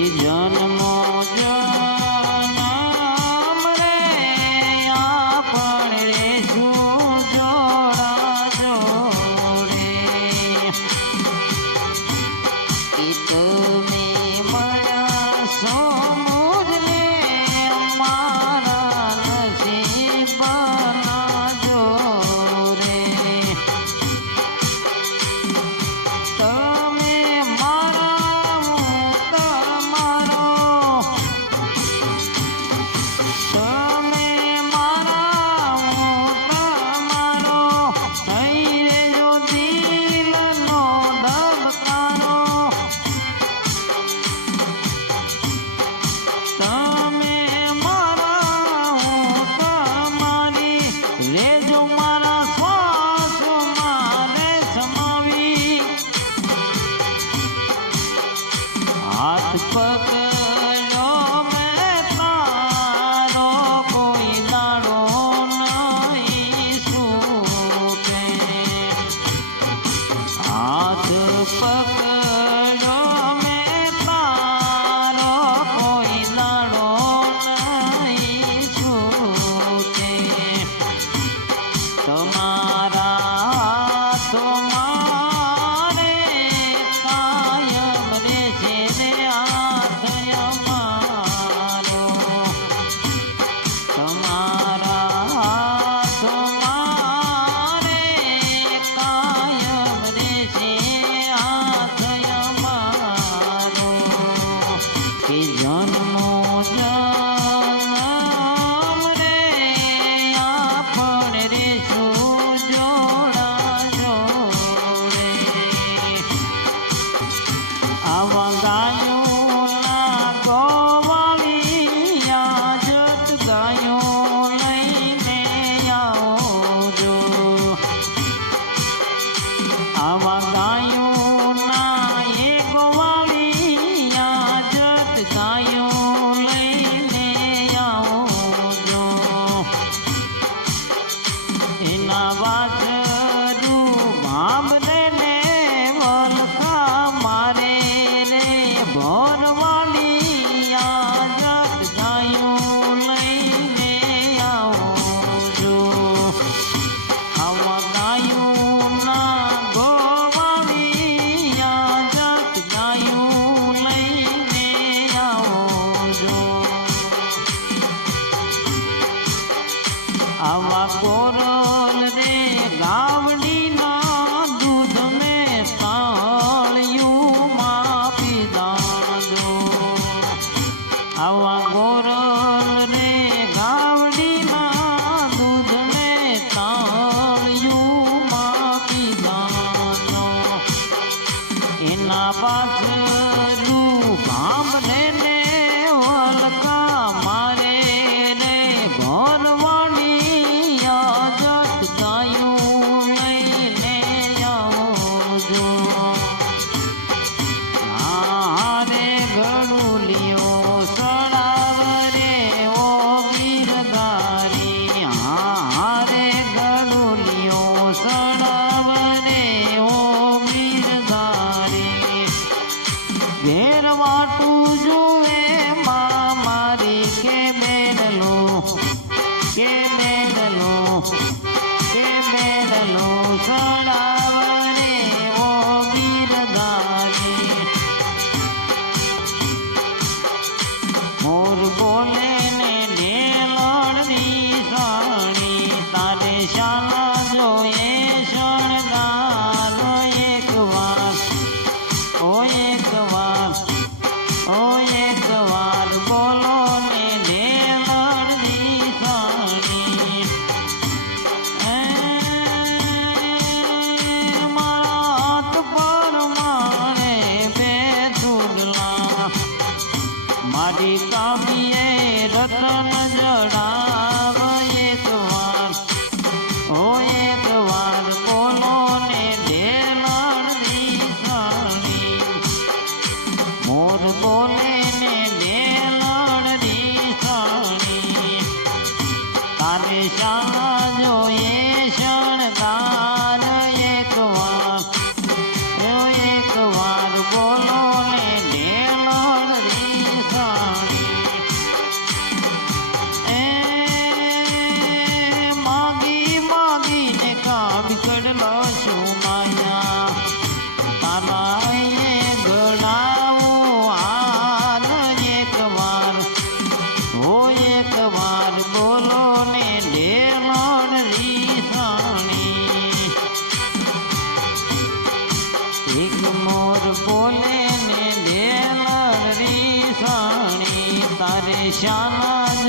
जन्म On Barba. परेशान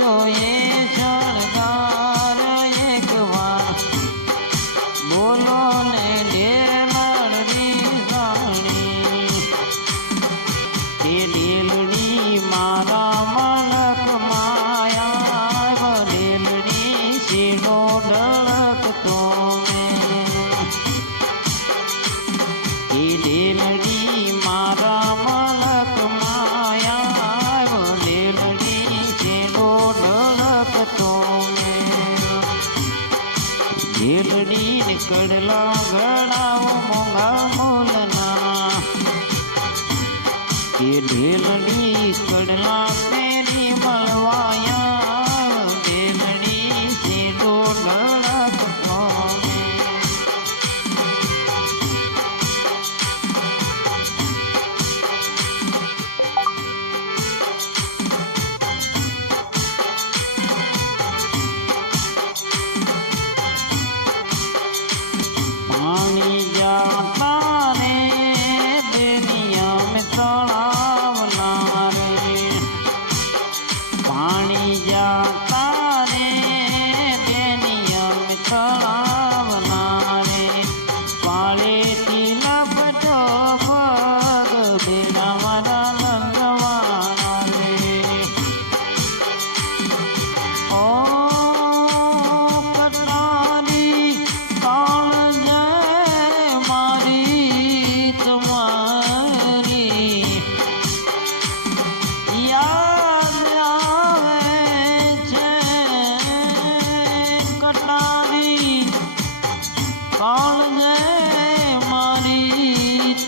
হয়ে નીકળેલા ઘણા મોંઘા મોલના. એ ઢેલ નીકળેલા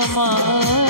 समाया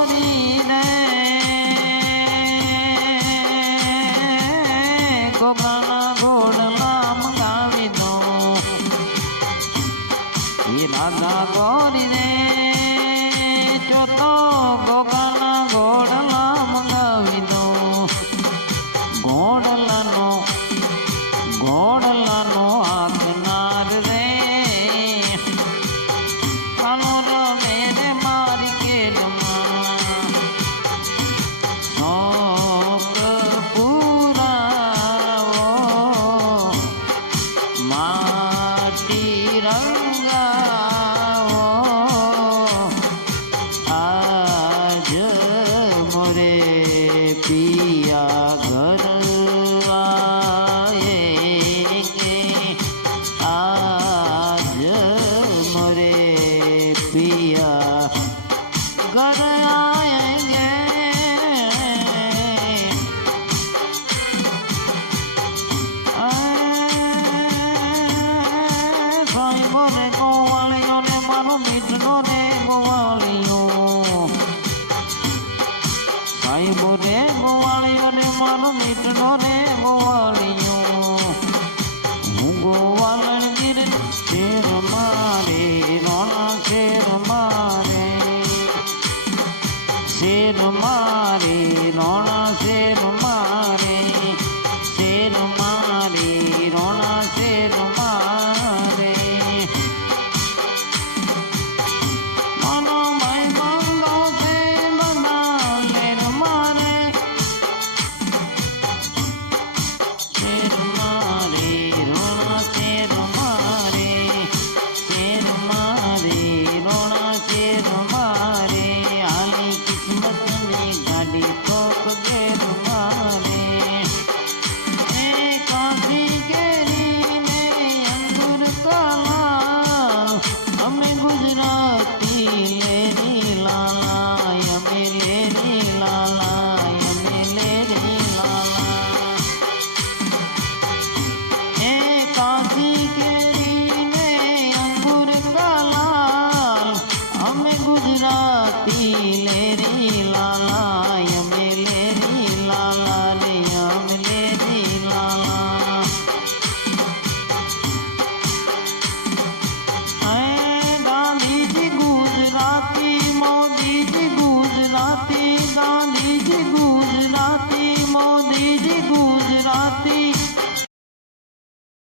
Nó